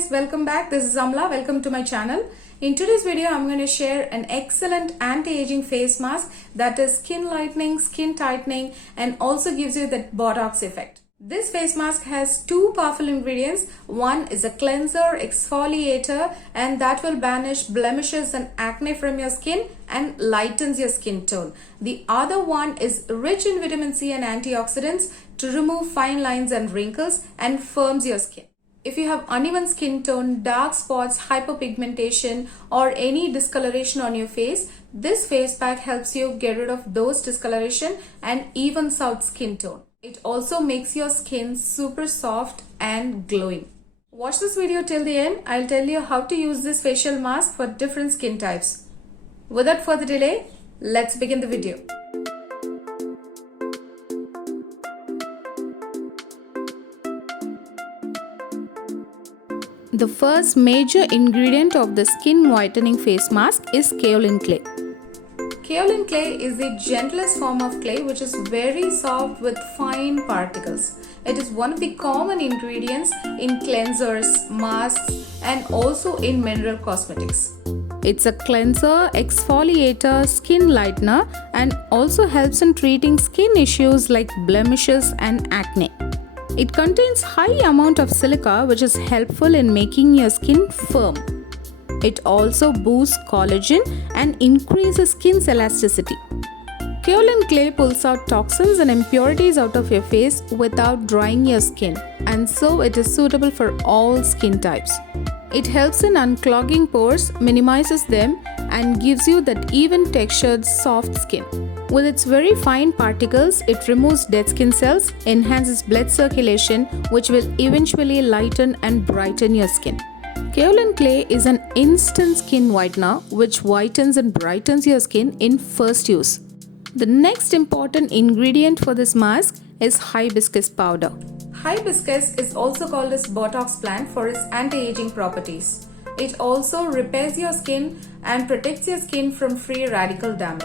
guys, welcome back. This is Amla. Welcome to my channel. In today's video, I'm going to share an excellent anti-aging face mask that is skin lightening, skin tightening, and also gives you that Botox effect. This face mask has two powerful ingredients. One is a cleanser, exfoliator, and that will banish blemishes and acne from your skin and lightens your skin tone. The other one is rich in vitamin C and antioxidants to remove fine lines and wrinkles and firms your skin. If you have uneven skin tone, dark spots, hyperpigmentation, or any discoloration on your face, this face pack helps you get rid of those discoloration and evens out skin tone. It also makes your skin super soft and glowing. Watch this video till the end. I'll tell you how to use this facial mask for different skin types. Without further delay, let's begin the video. The first major ingredient of the skin whitening face mask is kaolin clay. Kaolin clay is the gentlest form of clay which is very soft with fine particles. It is one of the common ingredients in cleansers, masks, and also in mineral cosmetics. It's a cleanser, exfoliator, skin lightener, and also helps in treating skin issues like blemishes and acne. It contains high amount of silica which is helpful in making your skin firm. It also boosts collagen and increases skin's elasticity. Kaolin clay pulls out toxins and impurities out of your face without drying your skin, and so it is suitable for all skin types. It helps in unclogging pores, minimizes them, and gives you that even textured soft skin. With its very fine particles, it removes dead skin cells, enhances blood circulation, which will eventually lighten and brighten your skin. Kaolin clay is an instant skin whitener which whitens and brightens your skin in first use. The next important ingredient for this mask is hibiscus powder. Hibiscus is also called as Botox plant for its anti-aging properties. It also repairs your skin and protects your skin from free radical damage.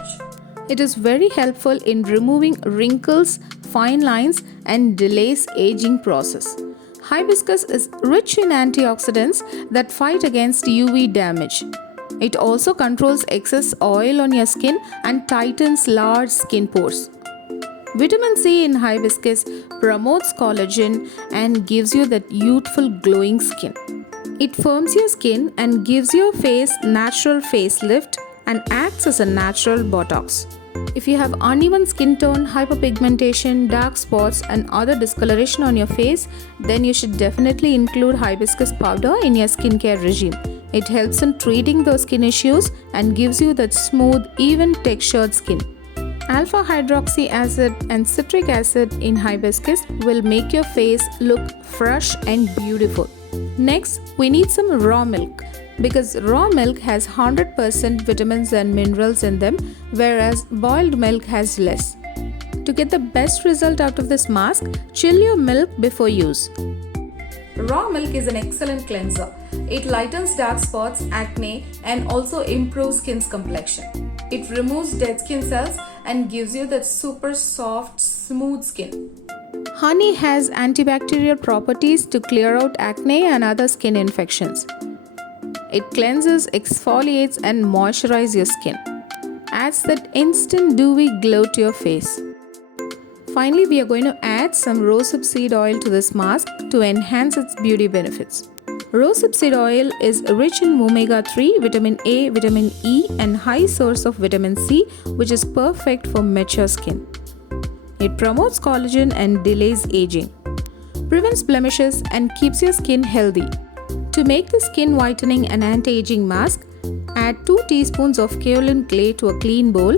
It is very helpful in removing wrinkles, fine lines, and delays aging process. Hibiscus is rich in antioxidants that fight against UV damage. It also controls excess oil on your skin and tightens large skin pores. Vitamin C in hibiscus promotes collagen and gives you that youthful glowing skin. It firms your skin and gives your face natural facelift and acts as a natural Botox. If you have uneven skin tone, hyperpigmentation, dark spots, and other discoloration on your face, then you should definitely include hibiscus powder in your skincare regime. It helps in treating those skin issues and gives you that smooth, even textured skin. Alpha hydroxy acid and citric acid in hibiscus will make your face look fresh and beautiful. Next, we need some raw milk, because raw milk has 100% vitamins and minerals in them, whereas boiled milk has less. To get the best result out of this mask, chill your milk before use. Raw milk is an excellent cleanser. It lightens dark spots, acne, and also improves skin's complexion. It removes dead skin cells and gives you that super soft, smooth skin. Honey has antibacterial properties to clear out acne and other skin infections. It cleanses, exfoliates, and moisturizes your skin. Adds that instant dewy glow to your face. Finally, we are going to add some rosehip seed oil to this mask to enhance its beauty benefits. Rosehip seed oil is rich in omega-3, vitamin A, vitamin E, and high source of vitamin C, which is perfect for mature skin. It promotes collagen and delays aging, prevents blemishes, and keeps your skin healthy. To make the skin whitening and anti-aging mask, add 2 teaspoons of kaolin clay to a clean bowl.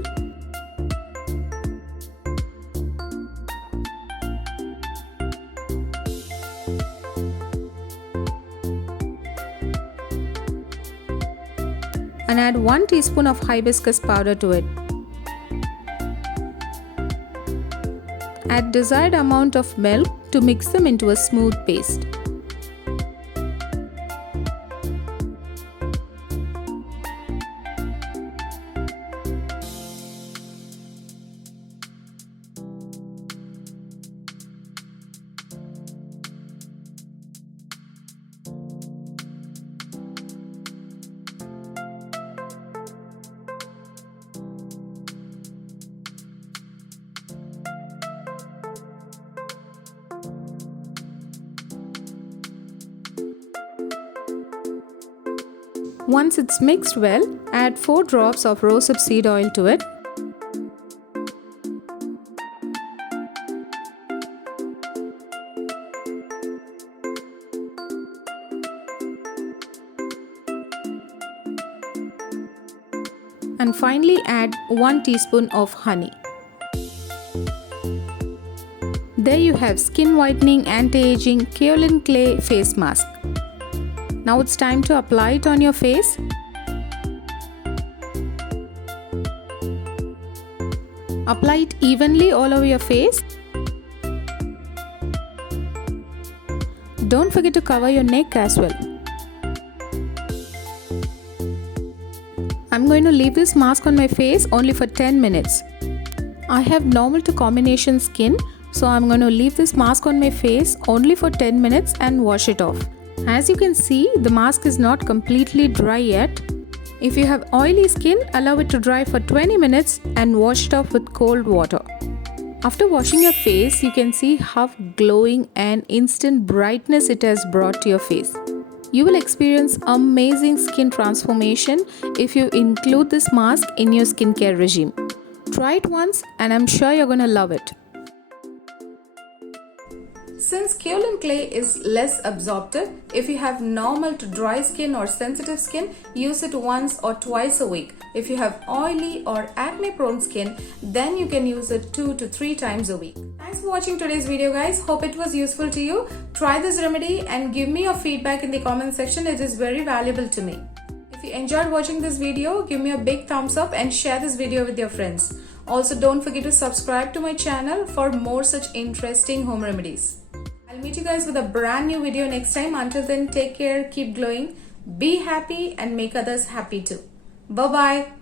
And add 1 teaspoon of hibiscus powder to it. Add desired amount of milk to mix them into a smooth paste. Once it's mixed well, add 4 drops of rosehip seed oil to it. And finally add 1 teaspoon of honey. There you have skin whitening anti-aging kaolin clay face mask. Now it's time to apply it on your face. Apply it evenly all over your face. Don't forget to cover your neck as well. I'm going to leave this mask on my face only for 10 minutes. I have normal to combination skin, so I'm going to leave this mask on my face only for 10 minutes and wash it off. As you can see, the mask is not completely dry yet. If you have oily skin, allow it to dry for 20 minutes and wash it off with cold water. After washing your face, you can see how glowing and instant brightness it has brought to your face. You will experience amazing skin transformation if you include this mask in your skincare regime. Try it once and I'm sure you're going to love it. Since kaolin clay is less absorptive, if you have normal to dry skin or sensitive skin, use it once or twice a week. If you have oily or acne prone skin, then you can use it 2 to 3 times a week. Thanks for watching today's video, guys. Hope it was useful to you. Try this remedy and give me your feedback in the comment section. It is very valuable to me. If you enjoyed watching this video, give me a big thumbs up and share this video with your friends. Also, don't forget to subscribe to my channel for more such interesting home remedies. I'll meet you guys with a brand new video next time. Until then, take care, keep glowing, be happy and make others happy too. Bye-bye.